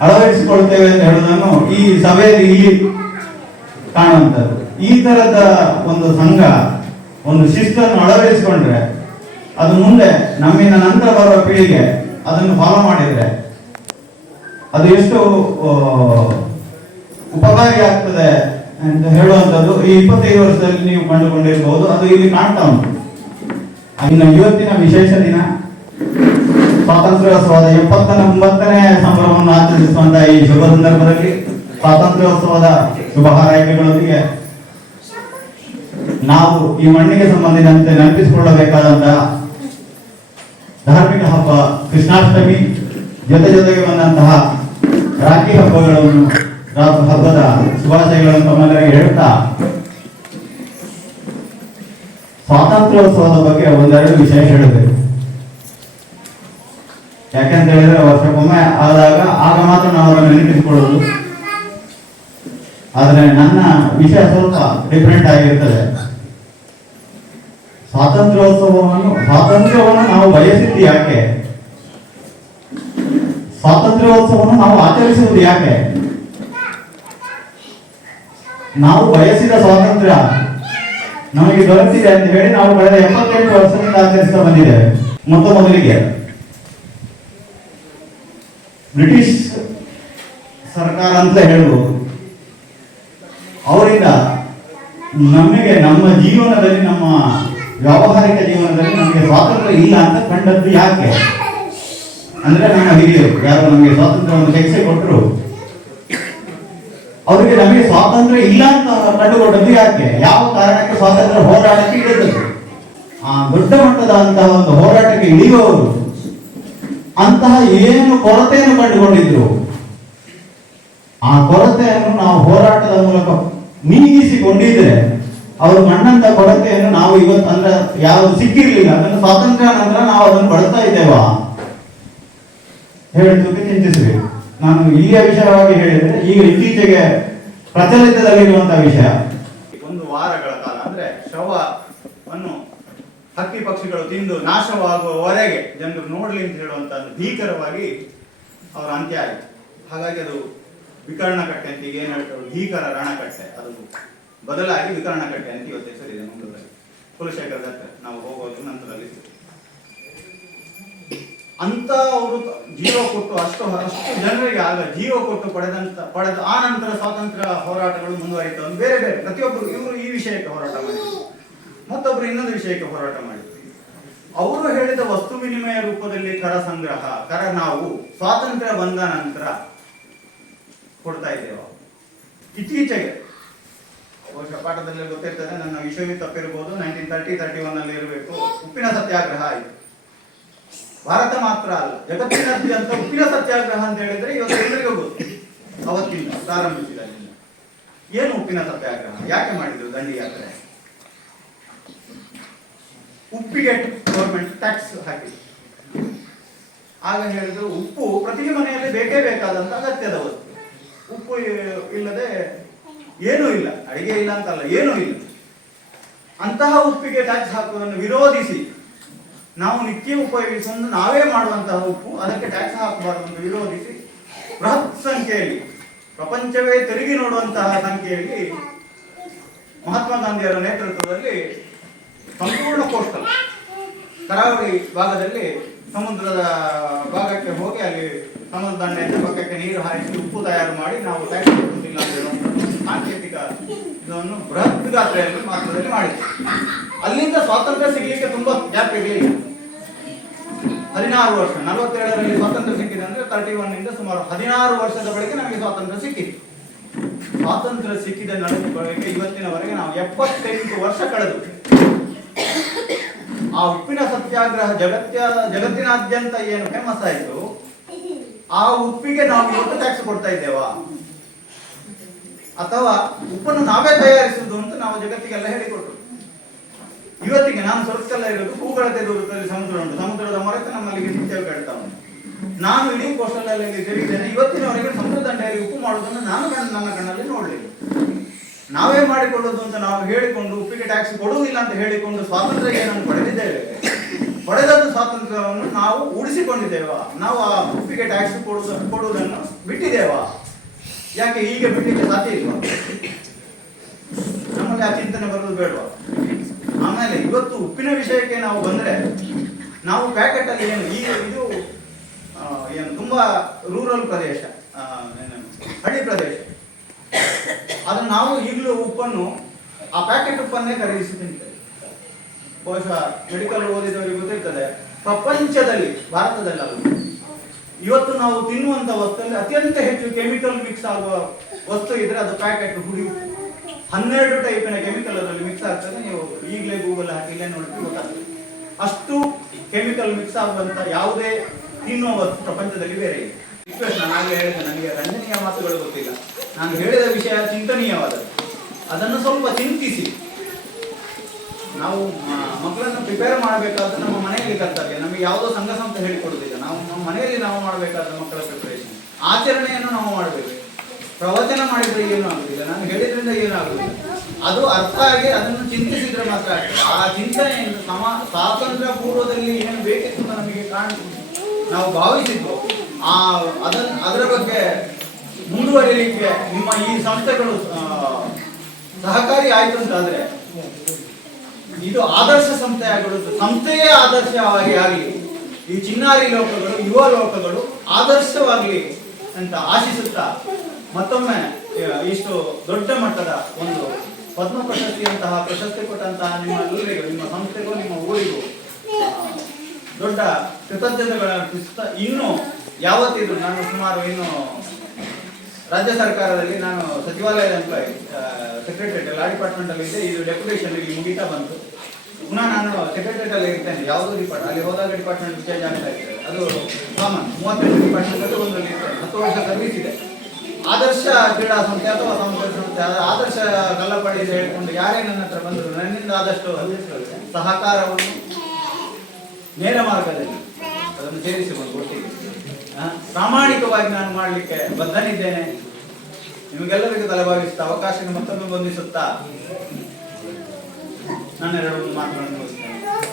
ಅಳವಡಿಸಿಕೊಳ್ತೇವೆ ಅಂತ ಹೇಳೋದನ್ನು ಈ ಸಭೆಯಲ್ಲಿ ಇಲ್ಲಿ ಕಾಣುವಂಥದ್ದು. ಈ ತರದ ಒಂದು ಸಂಘ, ಒಂದು ಶಿಸ್ತನ್ನು ಅಳವಡಿಸಿಕೊಂಡ್ರೆ, ಅದು ಮುಂದೆ ನಮ್ಮಿಂದ ನಂತರ ಬರುವ ಪೀಳಿಗೆ ಅದನ್ನು ಫಾಲೋ ಮಾಡಿದ್ರೆ, ಅದು ಎಷ್ಟು ಉಪಕಾರಿ ಆಗ್ತದೆ ಅಂತ ಹೇಳುವಂಥದ್ದು ಈ ಇಪ್ಪತ್ತೈದು ವರ್ಷದಲ್ಲಿ ನೀವು ಕಂಡುಕೊಂಡಿರಬಹುದು ಅದು ಇಲ್ಲಿ ಕಾಣ್ತಾ ಉಂಟು. ಇನ್ನು ಇವತ್ತಿನ ವಿಶೇಷ ದಿನ, ಸ್ವಾತಂತ್ರ್ಯೋತ್ಸವದ ಎಪ್ಪತ್ತ ಒಂಬತ್ತನೇ ಸಂಭ್ರಮವನ್ನು ಆಚರಿಸುವಂತಹ ಈ ಶುಭ ಸಂದರ್ಭದಲ್ಲಿ ಸ್ವಾತಂತ್ರ್ಯೋತ್ಸವದ ಶುಭ ಹಾರೈಕೆಗಳೊಂದಿಗೆ ನಾವು ಈ ಮಣ್ಣಿಗೆ ಸಂಬಂಧಿಸಿದಂತೆ ನೆನಪಿಸಿಕೊಳ್ಳಬೇಕಾದಂತಹ ಧಾರ್ಮಿಕ ಹಬ್ಬ ಕೃಷ್ಣಾಷ್ಟಮಿ, ಜೊತೆ ಜೊತೆಗೆ ಬಂದಂತಹ ರಾಖಿ ಹಬ್ಬಗಳನ್ನು ಹಬ್ಬದ ಶುಭಾಶಯಗಳನ್ನು ತಮ್ಮೆಲ್ಲರಿಗೆ ಹೇಳುತ್ತಾ, ಸ್ವಾತಂತ್ರ್ಯೋತ್ಸವದ ಬಗ್ಗೆ ಒಂದೆರಡು ವಿಷಯ ಹೇಳಬೇಕು. ಯಾಕೆಂತ ಹೇಳಿದ್ರೆ ವರ್ಷಕ್ಕೊಮ್ಮೆ ಆದಾಗ ಆಗ ಮಾತ್ರ ನಾವು ಅದನ್ನು ನೆನಪಿಸಿಕೊಳ್ಳೋದು ಆದ್ರೆ ನನ್ನ ವಿಷಯ ಸ್ವಲ್ಪ ಡಿಫ್ರೆಂಟ್ ಆಗಿರ್ತದೆ. ಸ್ವಾತಂತ್ರ್ಯೋತ್ಸವವನ್ನು, ಸ್ವಾತಂತ್ರ್ಯವನ್ನು ನಾವು ಬಯಸಿದ್ದು ಯಾಕೆ? ಸ್ವಾತಂತ್ರ್ಯೋತ್ಸವವನ್ನು ನಾವು ಆಚರಿಸುವುದು ಯಾಕೆ? ನಾವು ಬಯಸಿದ ಸ್ವಾತಂತ್ರ್ಯ ನಮಗೆ ದೊರೆತಿದೆ ಅಂತ ಹೇಳಿ ನಾವು ಕಳೆದ ಎಪ್ಪತ್ತೆಂಟು ವರ್ಷದಿಂದ ಆಚರಿಸ್ತಾ ಬಂದಿದ್ದೇವೆ. ಮೊತ್ತ ಮೊದಲಿಗೆ. ಬ್ರಿಟಿಷ್ ಸರ್ಕಾರ ಅಂತ ಹೇಳ್ಬೋದು ಅವರಿಂದ ನಮಗೆ ನಮ್ಮ ಜೀವನದಲ್ಲಿ, ನಮ್ಮ ವ್ಯಾವಹಾರಿಕ ಜೀವನದಲ್ಲಿ ನಮಗೆ ಸ್ವಾತಂತ್ರ್ಯ ಇಲ್ಲ ಅಂತ ಕಂಡದ್ದು ಯಾಕೆ? ಅಂದ್ರೆ ನಮ್ಮ ಹಿರಿಯರು, ಯಾರು ನಮಗೆ ಸ್ವಾತಂತ್ರ್ಯವನ್ನು ಕೊಟ್ಟರು. ಅವರಿಗೆ ನಮಗೆ ಸ್ವಾತಂತ್ರ್ಯ ಇಲ್ಲ ಅಂತ ಕಂಡುಕೊಂಡದ್ದು ಯಾಕೆ? ಯಾವ ಕಾರಣಕ್ಕೆ ಸ್ವಾತಂತ್ರ್ಯ ಹೋರಾಟಕ್ಕೆ ಇಳಿದದ್ದು? ಆ ದೊಡ್ಡ ಮಟ್ಟದಂತಹ ಒಂದು ಹೋರಾಟಕ್ಕೆ ಇಳಿಯುವವರು ಅಂತಹ ಏನು ಕೊರತೆಯನ್ನು ಕಂಡುಕೊಂಡಿದ್ರು? ಆ ಕೊರತೆಯನ್ನು ನಾವು ಹೋರಾಟದ ಮೂಲಕ ನೀಗಿಸಿಕೊಂಡಿದ್ರೆ ಅವ್ರ ಮಣ್ಣಂತ ಕೊರತೆಯನ್ನು ನಾವು ಇವತ್ತು ಅಂದ್ರೆ ಯಾವುದು ಸಿಕ್ಕಿರ್ಲಿಲ್ಲ. ಅದನ್ನು ಸ್ವಾತಂತ್ರ್ಯ ನಂತರ ನಾವು ಅದನ್ನು ಬಳಸ್ತಾ ಇದ್ದೇವಾ? ಹೇಳೋದಕ್ಕೆ ಚಿಂತಿಸಬೇಕು ನಾನು ಇಲ್ಲಿಯ ವಿಷಯವಾಗಿ ಹೇಳಿದ್ರೆ ಈಗ ಇತ್ತೀಚೆಗೆ ಪ್ರಚಲಿತದಲ್ಲಿರುವಂತಹ ವಿಷಯ. ಒಂದು ವಾರಗಳ ಕಾಲ ಅಂದ್ರೆ ಶವವನ್ನು ಹಕ್ಕಿ ಪಕ್ಷಿಗಳು ತಿಂದು ನಾಶವಾಗುವವರೆಗೆ ಜನರು ನೋಡ್ಲಿ ಅಂತ ಹೇಳುವಂತ ಭೀಕರವಾಗಿ ಅವರ ಅಂತ್ಯ ಆಯಿತು. ಹಾಗಾಗಿ ಅದು ವಿಕರ್ಣಕಟ್ಟೆ ಅಂತ ಈಗ ಏನ್ ಭೀಕರ ರಣಕಟ್ಟೆ. ಅದು ಬದಲಾಗಿ ವಿಕರ್ಣ ಕಟ್ಟೆ ಅಂತ ಇವತ್ತು ಹೆಸರಿದೆ ಮಂಗಳೂರಲ್ಲಿ. ಕುಲಶೇಖರ ದತ್ತ, ನಾವು ಹೋಗೋದು ನಂತರದಲ್ಲಿ ಅಂತ ಅವರು ಜೀವ ಕೊಟ್ಟು ಅಷ್ಟು ಅಷ್ಟು ಜನರಿಗೆ ಆಗ ಜೀವ ಕೊಟ್ಟು ಪಡೆದಂತ, ಪಡೆದ ಆ ನಂತರ ಸ್ವಾತಂತ್ರ್ಯ ಹೋರಾಟಗಳು ಮುಂದುವರಿತು. ಬೇರೆ ಬೇರೆ. ಪ್ರತಿಯೊಬ್ಬರು, ಇವರು ಈ ವಿಷಯಕ್ಕೆ ಹೋರಾಟ ಮಾಡಿದ್ರು. ಮತ್ತೊಬ್ರು ಇನ್ನೊಂದು ವಿಷಯಕ್ಕೆ ಹೋರಾಟ ಮಾಡಿದ್ರು. ಅವರು ಹೇಳಿದ ವಸ್ತು ವಿನಿಮಯ ರೂಪದಲ್ಲಿ ಕರ ಸಂಗ್ರಹ ಕರ ನಾವು, ಸ್ವಾತಂತ್ರ್ಯ ಬಂದ ನಂತರ ಕೊಡ್ತಾ ಇದ್ದೇವೆ. ಇತ್ತೀಚೆಗೆ, ಬಹುಶಃ ಪಾಠದಲ್ಲಿ ಗೊತ್ತಿರ್ತದೆ, ನನ್ನ ವಿಷಯವೂ ತಪ್ಪಿರ್ಬೋದು ನೈನ್ಟೀನ್ ತರ್ಟಿ ತರ್ಟಿ ಒನ್ ಅಲ್ಲಿ ಇರಬೇಕು. ಉಪ್ಪಿನ ಸತ್ಯಾಗ್ರಹ ಆಯಿತು ಭಾರತ ಮಾತ್ರ ಅಲ್ಲ, ಜಗತ್ತಿನಾದ್ಯಂತ ಉಪ್ಪಿನ ಸತ್ಯಾಗ್ರಹ ಅಂತ ಹೇಳಿದ್ರೆ ಇವತ್ತು ಎಲ್ಲರಿಗೂ ಗೊತ್ತು. ಅವತ್ತಿಂದ ಪ್ರಾರಂಭಿಸಿದ ಏನು ಉಪ್ಪಿನ ಸತ್ಯಾಗ್ರಹ? ಯಾಕೆ ಮಾಡಿದ್ರು ದಂಡಿ ಯಾತ್ರೆ? ಉಪ್ಪಿಗೆ ಗೌರ್ಮೆಂಟ್ ಟ್ಯಾಕ್ಸ್ ಹಾಕಿದ್ರು ಆಗ ಹೇಳಿದ್ರು ಉಪ್ಪು ಪ್ರತಿ ಮನೆಯಲ್ಲಿ ಬೇಕೇ ಬೇಕಾದಂತ ಅಗತ್ಯದ ವಸ್ತು. ಉಪ್ಪು ಇಲ್ಲದೆ ಏನೂ ಇಲ್ಲ. ಅಡಿಗೆ ಇಲ್ಲ ಅಂತಲ್ಲ, ಏನೂ ಇಲ್ಲ. ಅಂತಹ ಉಪ್ಪಿಗೆ ಟ್ಯಾಕ್ಸ್ ಹಾಕುವುದನ್ನು ವಿರೋಧಿಸಿ ನಾವು ನಿತ್ಯ ಉಪಯೋಗಿಸುವುದು ನಾವೇ ಮಾಡುವಂತಹ ಉಪ್ಪು, ಅದಕ್ಕೆ ಟ್ಯಾಕ್ಸ್ ಹಾಕಬಾರದು ಅಂತ ವಿರೋಧಿಸಿ ಬೃಹತ್ ಸಂಖ್ಯೆಯಲ್ಲಿ, ಪ್ರಪಂಚವೇ ತಿರುಗಿ ನೋಡುವಂತಹ ಸಂಖ್ಯೆಯಲ್ಲಿ ಮಹಾತ್ಮ ಗಾಂಧಿಯವರ ನೇತೃತ್ವದಲ್ಲಿ ಸಂಪೂರ್ಣ ಕೋಸ್ಟಲ್ ಕರಾವಳಿ ಭಾಗದಲ್ಲಿ ಸಮುದ್ರದ ಭಾಗಕ್ಕೆ ಹೋಗಿ ಅಲ್ಲಿ ಸಮುದ್ರ ದಂಡೆ ಪಕ್ಕಕ್ಕೆ ನೀರು ಹಾಯಿಸಿ ಉಪ್ಪು ತಯಾರು ಮಾಡಿ ನಾವು ತಯಾರಿಸಿಲ್ಲ ಸಾಂಕೇತಿಕ ಇದನ್ನು ಬೃಹತ್ ಗಾತ್ರೆಯಲ್ಲಿ ಮಾತ್ರದಲ್ಲಿ ಮಾಡಿದ್ವಿ ಅಲ್ಲಿಂದ ಸ್ವಾತಂತ್ರ್ಯ ಸಿಗಲಿಕ್ಕೆ ತುಂಬಾ ಗ್ಯಾಪ್ ಇರಲಿಲ್ಲ ಹದಿನಾರು ವರ್ಷ, ನಲವತ್ತೇಳರಲ್ಲಿ ಸ್ವಾತಂತ್ರ್ಯ ಸಿಕ್ಕಿದೆ ಅಂದ್ರೆ ತರ್ಟಿ ಒನ್ ಇಂದ ಸುಮಾರು ಹದಿನಾರು ವರ್ಷದ ಬಳಿಕ ನಮಗೆ ಸ್ವಾತಂತ್ರ್ಯ ಸಿಕ್ಕಿತ್ತು ಸ್ವಾತಂತ್ರ್ಯ ಸಿಕ್ಕಿದ ನಡೆದ ಇವತ್ತಿನವರೆಗೆ ನಾವು ಎಪ್ಪತ್ತೆಂಟು ವರ್ಷ ಕಳೆದು. ಆ ಉಪ್ಪಿನ ಸತ್ಯಾಗ್ರಹ ಜಗತ್ತ ಜಗತ್ತಿನಾದ್ಯಂತ ಏನು ಫೇಮಸ್ ಆಯಿತು? ಆ ಉಪ್ಪಿಗೆ ನಾವು ಇವತ್ತು ಟ್ಯಾಕ್ಸ್ ಕೊಡ್ತಾ ಇದ್ದೇವಾ? ಅಥವಾ ಉಪ್ಪನ್ನು ನಾವೇ ತಯಾರಿಸುವುದು ಅಂತ ನಾವು ಜಗತ್ತಿಗೆಲ್ಲ ಹೇಳಿಕೊಟ್ರು. ಇವತ್ತಿಗೆ ನಾನು ಸ್ವರ್ಗಲ್ಲ ಇರೋದು ಹೂಗಳತೆ ದೂರದಲ್ಲಿ ಸಮುದ್ರ ಉಂಟು. ಸಮುದ್ರದ ಮೊರತೆ ನಮ್ಮಲ್ಲಿ ನಿತ್ಯ ಕೇಳ್ತಾ ಉಂಟು. ನಾನು ಇಡೀ ಕೋಸ್ಟಲ್ ತಿರುಗಿದ್ದೇನೆ ಇವತ್ತಿನವರೆಗೆ ಸಮುದ್ರ ದಂಡೆಯಲ್ಲಿ ಉಪ್ಪು ಮಾಡುವುದನ್ನು ನಾನು ನನ್ನ ಕಣ್ಣಲ್ಲಿ ನೋಡಲಿಲ್ಲ. ನಾವೇ ಮಾಡಿಕೊಳ್ಳೋದು ಅಂತ ನಾವು ಹೇಳಿಕೊಂಡು ಉಪ್ಪಿಗೆ ಟ್ಯಾಕ್ಸ್ ಕೊಡುವುದಿಲ್ಲ ಅಂತ ಹೇಳಿಕೊಂಡು ಸ್ವಾತಂತ್ರ್ಯ ಏನನ್ನು ಪಡೆದಿದ್ದೇವೆ? ಪಡೆದದ್ದು ಸ್ವಾತಂತ್ರ್ಯವನ್ನು ನಾವು ಉಳಿಸಿಕೊಂಡಿದ್ದೇವಾ? ನಾವು ಆ ಉಪ್ಪಿಗೆ ಟ್ಯಾಕ್ಸ್ ಕೊಡುವ ಕೊಡುವುದನ್ನು ಬಿಟ್ಟಿದ್ದೇವಾ? ಯಾಕೆ ಈಗ ಬಿಡ್ಲಿಕ್ಕೆ ಸಾಧ್ಯ ಇಲ್ವಾ? ನಮ್ಮಲ್ಲಿ ಆ ಚಿಂತನೆ ಬರೋದು ಬೇಡವಾ? ಆಮೇಲೆ ಇವತ್ತು ಉಪ್ಪಿನ ವಿಷಯಕ್ಕೆ ನಾವು ಬಂದ್ರೆ ನಾವು ಪ್ಯಾಕೆಟ್ ಅಲ್ಲಿ ಏನು ಈ ಇದು ಏನು ತುಂಬಾ ರೂರಲ್ ಪ್ರದೇಶ ಹಳ್ಳಿ ಪ್ರದೇಶ. ಅದನ್ನು ನಾವು ಈಗಲೂ ಉಪ್ಪನ್ನು ಆ ಪ್ಯಾಕೆಟ್ ಉಪ್ಪನ್ನೇ ಖರೀದಿಸಿ ತಿಂತೇವೆ. ಬಹುಶಃ ಮೆಡಿಕಲ್ ಓದಿದವರಿಗೆ ಗೊತ್ತಿರ್ತದೆ. ಪ್ರಪಂಚದಲ್ಲಿ, ಭಾರತದಲ್ಲಿ ಇವತ್ತು ನಾವು ತಿನ್ನುವಂತ ವಸ್ತುದಲ್ಲಿ ಅತ್ಯಂತ ಹೆಚ್ಚು ಕೆಮಿಕಲ್ ಮಿಕ್ಸ್ ಆಗುವ ವಸ್ತು ಇದ್ರೆ ಅದು ಪ್ಯಾಕೆಟ್ ಹುಡಿ. ಹನ್ನೆರಡು ಟೈಪಿನ ಕೆಮಿಕಲ್ ಅದರಲ್ಲಿ ಮಿಕ್ಸ್ ಆಗ್ತದೆ. ನೀವು ಈಗಲೇ ಗೂಗಲ್ ಹಾಕಿ ಇಲ್ಲೇ ನೋಡಿದ್ರೆ ಗೊತ್ತಾಗ್ತದೆ. ಅಷ್ಟು ಕೆಮಿಕಲ್ ಮಿಕ್ಸ್ ಆಗುವಂತ ಯಾವುದೇ ತಿನ್ನುವ ವಸ್ತು ಪ್ರಪಂಚದಲ್ಲಿ ಬೇರೆ ಇದೆ ನಾನು ನನಗೆ ರಂಜನೀಯ ಮಾತುಗಳು ಗೊತ್ತಿಲ್ಲ. ನಾನು ಹೇಳಿದ ವಿಷಯ ಚಿಂತನೀಯವಾದದ್ದು. ಅದನ್ನು ಸ್ವಲ್ಪ ಚಿಂತಿಸಿ. ನಾವು ಮಕ್ಕಳನ್ನು ಪ್ರಿಪೇರ್ ಮಾಡಬೇಕಾದ್ರೆ ನಮ್ಮ ಮನೆಯಲ್ಲಿ ಕರ್ತವ್ಯ. ನಮಗೆ ಯಾವುದೋ ಸಂಘ ಸಂಸ್ಥೆ ಹೇಳಿಕೊಡುವುದಿಲ್ಲ. ನಾವು ನಮ್ಮ ಮನೆಯಲ್ಲಿ ನಾವು ಮಾಡಬೇಕಾದ ಮಕ್ಕಳ ಪ್ರಿಪರೇಷನ್ ಆಚರಣೆಯನ್ನು ನಾವು ಮಾಡಬೇಕು. ಪ್ರವಚನ ಮಾಡಿದ್ರೆ ಏನು ಆಗುದಿಲ್ಲ. ನಾನು ಹೇಳಿದ್ರಿಂದ ಏನು ಅದು ಅರ್ಥ ಆಗಿ ಅದನ್ನು ಚಿಂತಿಸಿದ್ರೆ ಮಾತ್ರ ಆಗ್ತದೆ. ಆ ಚಿಂತನೆಯನ್ನು ಸಮ ಸ್ವಾತಂತ್ರ್ಯ ಪೂರ್ವದಲ್ಲಿ ಏನು ಬೇಕಿತ್ತು ನಮಗೆ ಕಾಣ, ನಾವು ಭಾವಿಸಿದ್ದು ಆ ಅದನ್ನ ಅದರ ಬಗ್ಗೆ ಮುಂದುವರಿಯಲಿಕ್ಕೆ ನಿಮ್ಮ ಈ ಸಂಸ್ಥೆಗಳು ಸಹಕಾರಿ ಆಯ್ತು ಅಂತಾದ್ರೆ ಇದು ಆದರ್ಶ ಸಂಸ್ಥೆ ಆಗಿರುವುದು ಸಂಸ್ಥೆಯೇ ಆದರ್ಶವಾಗಿ ಆಗಲಿ. ಈ ಚಿನ್ನಾರಿ ಲೋಕಗಳು, ಯುವ ಲೋಕಗಳು ಆದರ್ಶವಾಗಲಿ ಅಂತ ಆಶಿಸುತ್ತಾ ಮತ್ತೊಮ್ಮೆ ಇಷ್ಟು ದೊಡ್ಡ ಮಟ್ಟದ ಒಂದು ಪದ್ಮ ಪ್ರಶಸ್ತಿಯಂತಹ ಪ್ರಶಸ್ತಿ ಕೊಟ್ಟಂತಹ ನಿಮ್ಮ ಊರಿಗೂ, ನಿಮ್ಮ ಸಂಸ್ಥೆಗೂ, ನಿಮ್ಮ ಊರಿಗೂ ದೊಡ್ಡ ಕೃತಜ್ಞತೆಗಳನ್ನು ಇನ್ನು ಯಾವತ್ತಿದ್ರು ನಾನು ಸುಮಾರು ಇನ್ನು ರಾಜ್ಯ ಸರ್ಕಾರದಲ್ಲಿ ನಾನು ಸಚಿವಾಲಯದ ಎಂಪ್ಲಾಯಿ ಸೆಕ್ರೆಟರಿಯೇಟ್ ಲಾ ಡಿಪಾರ್ಟ್ಮೆಂಟ್ ಅಲ್ಲಿ ಇದ್ದೆ. ಇದು ಡೆಪ್ಯುಟೇಷನ್ ಇಲ್ಲಿ ಮುಗಿತಾ ಬಂತು. ಪುನಃ ನಾನು ಸೆಕ್ರೆಟರಿಯೇಟ್ ಅಲ್ಲಿ ಇರ್ತೇನೆ. ಯಾವುದೋ ಡಿಪಾರ್ಟ್ ಅಲ್ಲಿ ಹೋದಾಗ ಡಿಪಾರ್ಟ್ಮೆಂಟ್ ಚೇಂಜ್ ಆಗ್ತಾ ಇದೆ. ಅದು ಕಾಮನ್ ಮೂವತ್ತೆಂಟು ಡಿಪಾರ್ಟ್ಮೆಂಟ್ ಅಲ್ಲಿ ಒಂದು ಇರ್ತೇನೆ. ಹತ್ತು ವರ್ಷ ಸರ್ವಿಸ್ ಇದೆ. ಆದರ್ಶ ಕ್ರೀಡಾ ಸಂಸ್ಥೆ ಅಥವಾ ಸಂಸ್ಥೆ ಸಂಸ್ಥೆ ಆದರ್ಶ ಕಲ್ಲಪಡಿ ಅಂತ ಹೇಳ್ಕೊಂಡು ಯಾರೇ ನನ್ನ ಹತ್ರ ಬಂದರು ನನ್ನಿಂದ ಆದಷ್ಟು ಸಹಕಾರವನ್ನು ನೇರ ಮಾರ್ಗದಲ್ಲಿ ಅದನ್ನು ಸೇರಿಸಿಕೊಂಡು ಒಟ್ಟಿಗೆ ಪ್ರಾಮಾಣಿಕವಾಗಿ ನಾನು ಮಾಡಲಿಕ್ಕೆ ಬಂದನಿದ್ದೇನೆ ನಿಮಗೆಲ್ಲರಿಗೂ ತಲೆಬಾಗಿಸುತ್ತ ಅವಕಾಶ ಮತ್ತೊಮ್ಮೆ ಬಂಧಿಸುತ್ತಾ ನನ್ನ ಎರಡು ಮಾತುಗಳನ್ನು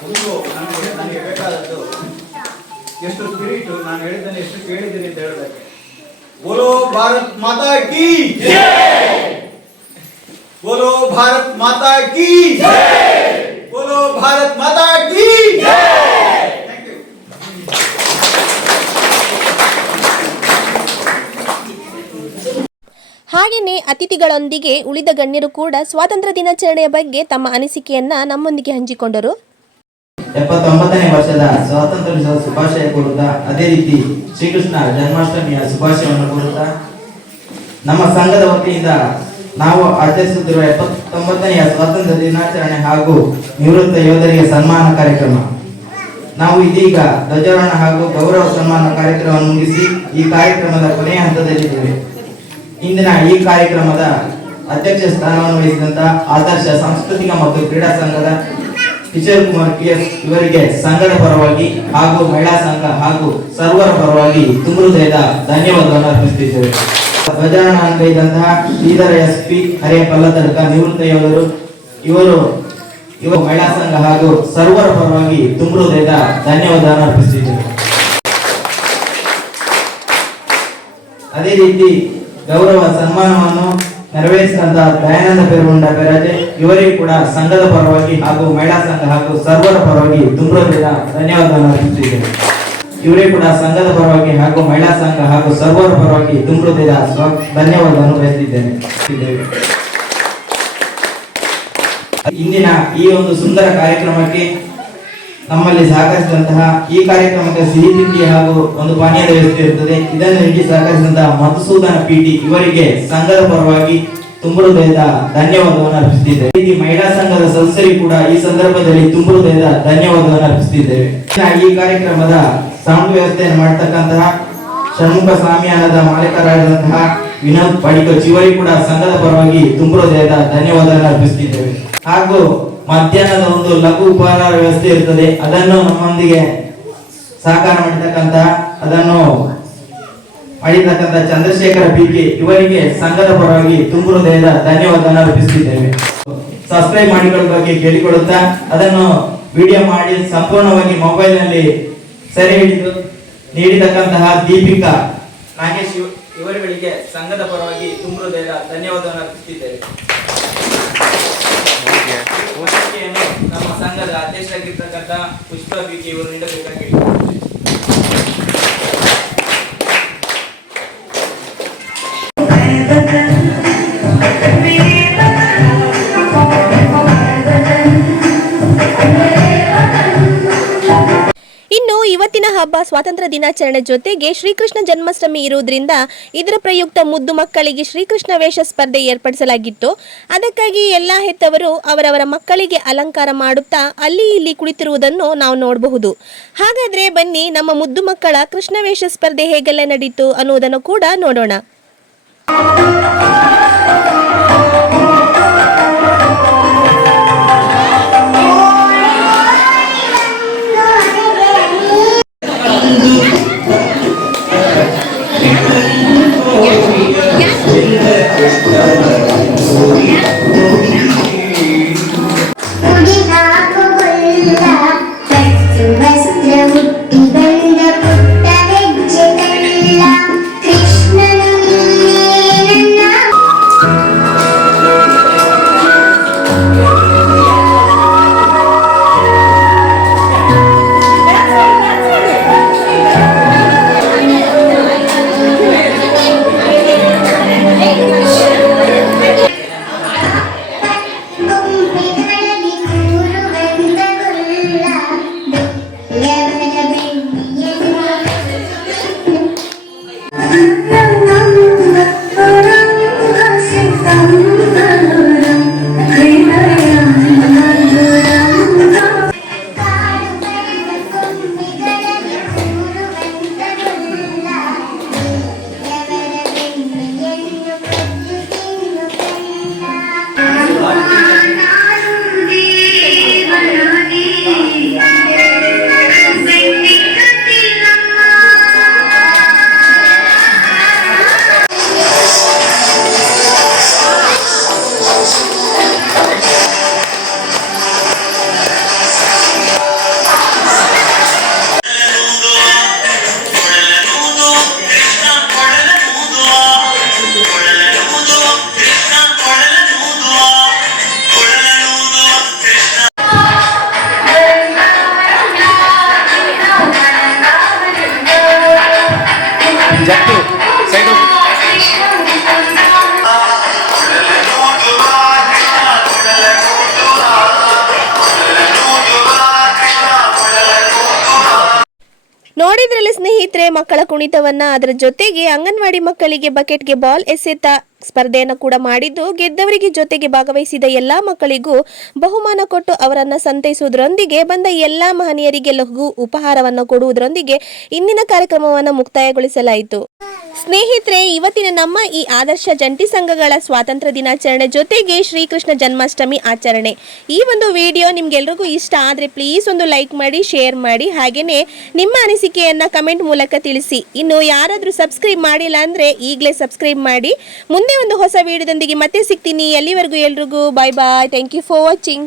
ಒಂದು ನನಗೆ ನನಗೆ ಬೇಕಾದದ್ದು, ಎಷ್ಟು ಸ್ಪಿರಿಟ್, ನಾನು ಹೇಳಿದ್ದೇನೆ ಎಷ್ಟು ಕೇಳಿದ್ದೀನಿ ಅಂತ ಹೇಳೋದಕ್ಕೆ ಬೋಲೋ ಭಾರತ್ ಮಾತಾ ಕಿ ಬೋಲೋ ಭಾರತ್ ಮಾತಾ ಕಿ ಬೋಲೋ ಭಾರತ್ ಮಾತಾ ಕಿ ಹಾಗೆಯೇ ಅತಿಥಿಗಳೊಂದಿಗೆ ಉಳಿದ ಗಣ್ಯರು ಕೂಡ ಸ್ವಾತಂತ್ರ್ಯ ದಿನಾಚರಣೆಯ ಬಗ್ಗೆ ತಮ್ಮ ಅನಿಸಿಕೆಯನ್ನ ನಮ್ಮೊಂದಿಗೆ ಹಂಚಿಕೊಂಡರು. ಎಪ್ಪತ್ತೊಂಬತ್ತನೇ ವರ್ಷದ ಸ್ವಾತಂತ್ರ್ಯ ಶುಭಾಶಯ ಕೋರುತ್ತಾ, ಅದೇ ರೀತಿ ಶ್ರೀಕೃಷ್ಣ ಜನ್ಮಾಷ್ಟಮಿಯ ಶುಭಾಶಯವನ್ನು ಕೋರುತ್ತಾ, ನಮ್ಮ ಸಂಘದ ವತಿಯಿಂದ ನಾವು ಆಚರಿಸುತ್ತಿರುವ ಎಪ್ಪತ್ತೊಂಬತ್ತನೆಯ ಸ್ವಾತಂತ್ರ್ಯ ದಿನಾಚರಣೆ ಹಾಗೂ ನಿವೃತ್ತ ಯೋಧರಿಗೆ ಸನ್ಮಾನ ಕಾರ್ಯಕ್ರಮ. ನಾವು ಇದೀಗ ಧ್ವಜಾರೋಹಣ ಹಾಗೂ ಗೌರವ ಸನ್ಮಾನ ಕಾರ್ಯಕ್ರಮವನ್ನು ಮುಗಿಸಿ ಈ ಕಾರ್ಯಕ್ರಮದ ಕೊನೆಯ ಹಂತದಲ್ಲಿದ್ದೇವೆ. ಇಂದಿನ ಈ ಕಾರ್ಯಕ್ರಮದ ಅಧ್ಯಕ್ಷ ಸ್ಥಾನವನ್ನು ವಹಿಸಿದಂತಹ ಆದರ್ಶ ಸಾಂಸ್ಕೃತಿಕ ಮತ್ತು ಕ್ರೀಡಾ ಸಂಘದ ಕಿಶೋರ್ ಕುಮಾರ್ ಎಸ್ ಇವರಿಗೆ ಸಂಘದ ಪರವಾಗಿ ಹಾಗೂ ಮಹಿಳಾ ಸಂಘ ಹಾಗೂ ಸರ್ವರ ಪರವಾಗಿ ತುಂಬ ಹೃದಯದ ಧನ್ಯವಾದವನ್ನು ಅರ್ಪಿಸುತ್ತಿದ್ದೇವೆ. ಧ್ವಜಾರೋಹಣ ಅಂಗೈದಂತಹ ಶ್ರೀಧರ ಎಸ್ ಪಿ ಹರಿಯ ಪಲ್ಲದರ್ಕ ನಿವೃತ್ತ ಇವರು ಇವರು ಮಹಿಳಾ ಸಂಘ ಹಾಗೂ ಸರ್ವರ ಪರವಾಗಿ ತುಂಬ ಹೃದಯದ ಧನ್ಯವಾದವನ್ನು ಅರ್ಪಿಸುತ್ತಿದ್ದೇವೆ. ಅದೇ ರೀತಿ ಗೌರವ ಸನ್ಮಾನವನ್ನು ನೆರವೇರಿಸಿದಂತಹ ದಯಾನಂದ ಪೇರುಗೊಂಡ ಬೆರಜೆ ಇವರಿಗೂ ಕೂಡ ಸಂಘದ ಪರವಾಗಿ ಹಾಗೂ ಮಹಿಳಾ ಸಂಘ ಹಾಗೂ ಸರ್ವರ ಪರವಾಗಿ ಹೃದಯದ ಧನ್ಯವಾದವನ್ನು ಅರ್ಪಿಸಿದ್ದೇನೆ ಇವರೇ ಕೂಡ ಸಂಘದ ಪರವಾಗಿ ಹಾಗೂ ಮಹಿಳಾ ಸಂಘ ಹಾಗೂ ಸರ್ವರ ಪರವಾಗಿ ತುಂಬು ಸ್ವ ಧನ್ಯವಾದವನ್ನು ಬಯಸಿದ್ದೇನೆ ಇಂದಿನ ಈ ಒಂದು ಸುಂದರ ಕಾರ್ಯಕ್ರಮಕ್ಕೆ ನಮ್ಮಲ್ಲಿ ಸಹಕರಿಸಿದಂತಹ ಈ ಕಾರ್ಯಕ್ರಮಕ್ಕೆ ಸಿಹಿ ತಿಂಡಿ ಹಾಗೂ ಒಂದು ಪಾನೀಯದ ವ್ಯವಸ್ಥೆ ಇರುತ್ತದೆ. ಇದನ್ನು ನೀಡಿ ಸಹಕರಿಸಿದಂತಹ ಮಧುಸೂದನ ಪಿಟಿ ಇವರಿಗೆ ಸಂಘದ ಪರವಾಗಿ ತುಂಬು ಹೃದಯದ ಧನ್ಯವಾದವನ್ನು ಅರ್ಪಿಸುತ್ತಿದ್ದೇವೆ. ಈ ಮಹಿಳಾ ಸಂಘದ ಸದಸ್ಯರಿಗೆ ಕೂಡ ಈ ಸಂದರ್ಭದಲ್ಲಿ ತುಂಬು ಹೃದಯದ ಧನ್ಯವಾದವನ್ನು ಅರ್ಪಿಸುತ್ತಿದ್ದೇವೆ. ಈ ಕಾರ್ಯಕ್ರಮದ ಸೌಂಡ್ ವ್ಯವಸ್ಥೆಯನ್ನು ಮಾಡತಕ್ಕಂತಹ ಷಣ್ಮುಖ ಸ್ವಾಮಿಯಾನದ ಮಾಲೀಕರಾದಂತಹ ವಿನೋದ್ ಪಡಿಕೋಚ್ ಇವರಿಗೆ ಕೂಡ ಸಂಘದ ಪರವಾಗಿ ತುಂಬು ಹೃದಯದ ಧನ್ಯವಾದವನ್ನು ಅರ್ಪಿಸುತ್ತಿದ್ದೇವೆ. ಹಾಗೂ ಮಧ್ಯಾಹ್ನದ ಒಂದು ಲಘು ಉಪಹಾರ ವ್ಯವಸ್ಥೆ ಇರ್ತದೆ. ಅದನ್ನು ನಮ್ಮೊಂದಿಗೆ ಸಹಕಾರ ಮಾಡಿರ್ತಕ್ಕಂತ ಅದನ್ನು ಮಾಡಿರ್ತಕ್ಕಂಥ ಚಂದ್ರಶೇಖರ ಬಿಕೆ ಇವರಿಗೆ ಸಂಘದ ಪರವಾಗಿ ತುಂಬ ಹೃದಯದ ಧನ್ಯವಾದವನ್ನು ಅರ್ಪಿಸುತ್ತಿದ್ದೇವೆ ಸಬ್ಸ್ಕ್ರೈಬ್ ಮಾಡಿಕೊಳ್ಳುವ ಬಗ್ಗೆ ಕೇಳಿಕೊಳ್ಳುತ್ತಾ, ಅದನ್ನು ವಿಡಿಯೋ ಮಾಡಿ ಸಂಪೂರ್ಣವಾಗಿ ಮೊಬೈಲ್ನಲ್ಲಿ ಸೆರೆ ಹಿಡಿದು ನೀಡಿರ್ತಕ್ಕಂತಹ ದೀಪಿಕಾ ನಾಗೇಶ್ ಇವ- ಇವರುಗಳಿಗೆ ಸಂಘದ ಪರವಾಗಿ ತುಂಬ ಹೃದಯದ ಧನ್ಯವಾದವನ್ನು ಅರ್ಪಿಸುತ್ತಿದ್ದೇವೆ ಪತ್ರಿಕೆಯನ್ನು ನಮ್ಮ ಸಂಘದ ಅಧ್ಯಕ್ಷರಾಗಿರ್ತಕ್ಕಂಥ ಪುಷ್ಪ ಬಿಕೆ ಇವರು ನೀಡಬೇಕಾಗಿ ಇವತ್ತಿನ ಹಬ್ಬ ಸ್ವಾತಂತ್ರ್ಯ ದಿನಾಚರಣೆ ಜೊತೆಗೆ ಶ್ರೀಕೃಷ್ಣ ಜನ್ಮಾಷ್ಟಮಿ ಇರುವುದರಿಂದ ಇದರ ಪ್ರಯುಕ್ತ ಮುದ್ದು ಮಕ್ಕಳಿಗೆ ಶ್ರೀಕೃಷ್ಣ ವೇಷ ಸ್ಪರ್ಧೆ ಏರ್ಪಡಿಸಲಾಗಿತ್ತು. ಅದಕ್ಕಾಗಿ ಎಲ್ಲ ಹೆತ್ತವರು ಅವರವರ ಮಕ್ಕಳಿಗೆ ಅಲಂಕಾರ ಮಾಡುತ್ತಾ ಅಲ್ಲಿ ಇಲ್ಲಿ ಕುಳಿತಿರುವುದನ್ನು ನಾವು ನೋಡಬಹುದು. ಹಾಗಾದ್ರೆ ಬನ್ನಿ ನಮ್ಮ ಮುದ್ದು ಮಕ್ಕಳ ಕೃಷ್ಣ ವೇಷ ಸ್ಪರ್ಧೆ ಹೇಗೆಲ್ಲ ನಡೀತು ಅನ್ನುವುದನ್ನು ಕೂಡ ನೋಡೋಣ. ನೋಡಿದ್ರಲ್ಲಿ ಸ್ನೇಹಿತರೆ ಮಕ್ಕಳ ಕುಣಿತವನ್ನ. ಅದರ ಜೊತೆಗೆ ಅಂಗನವಾಡಿ ಮಕ್ಕಳಿಗೆ ಬಕೆಟ್ಗೆ ಬಾಲ್ ಎಸೆತ. ಸ್ಪರ್ಧೆಯನ್ನು ಕೂಡ ಮಾಡಿದ್ದು, ಗೆದ್ದವರಿಗೆ ಜೊತೆಗೆ ಭಾಗವಹಿಸಿದ ಎಲ್ಲಾ ಮಕ್ಕಳಿಗೂ ಬಹುಮಾನ ಕೊಟ್ಟು ಅವರನ್ನ ಸಂತೈಸುವುದರೊಂದಿಗೆ ಬಂದ ಎಲ್ಲಾ ಮಹನೀಯರಿಗೆ ಲಘು ಉಪಹಾರವನ್ನು ಕೊಡುವುದರೊಂದಿಗೆ ಇಂದಿನ ಕಾರ್ಯಕ್ರಮವನ್ನು ಮುಕ್ತಾಯಗೊಳಿಸಲಾಯಿತು. ಸ್ನೇಹಿತರೆ, ಇವತ್ತಿನ ನಮ್ಮ ಈ ಆದರ್ಶ ಜಂಟಿ ಸಂಘಗಳ ಸ್ವಾತಂತ್ರ್ಯ ದಿನಾಚರಣೆ ಜೊತೆಗೆ ಶ್ರೀಕೃಷ್ಣ ಜನ್ಮಾಷ್ಟಮಿ ಆಚರಣೆ. ಈ ಒಂದು ವಿಡಿಯೋ ನಿಮ್ಗೆಲ್ರಿಗೂ ಇಷ್ಟ ಆದರೆ ಪ್ಲೀಸ್ ಒಂದು ಲೈಕ್ ಮಾಡಿ ಶೇರ್ ಮಾಡಿ ಹಾಗೆಯೇ ನಿಮ್ಮ ಅನಿಸಿಕೆಯನ್ನ ಕಮೆಂಟ್ ಮೂಲಕ ತಿಳಿಸಿ. ಇನ್ನು ಯಾರಾದರೂ ಸಬ್ಸ್ಕ್ರೈಬ್ ಮಾಡಿಲ್ಲ ಅಂದ್ರೆ ಈಗಲೇ ಸಬ್ಸ್ಕ್ರೈಬ್ ಮಾಡಿ. ಮುಂದೆ ಒಂದು ಹೊಸ ವಿಡಿಯೋದೊಂದಿಗೆ ಮತ್ತೆ ಸಿಗ್ತೀನಿ. ಎಲ್ಲಿವರೆಗೂ ಎಲ್ರಿಗೂ bye bye thank you for watching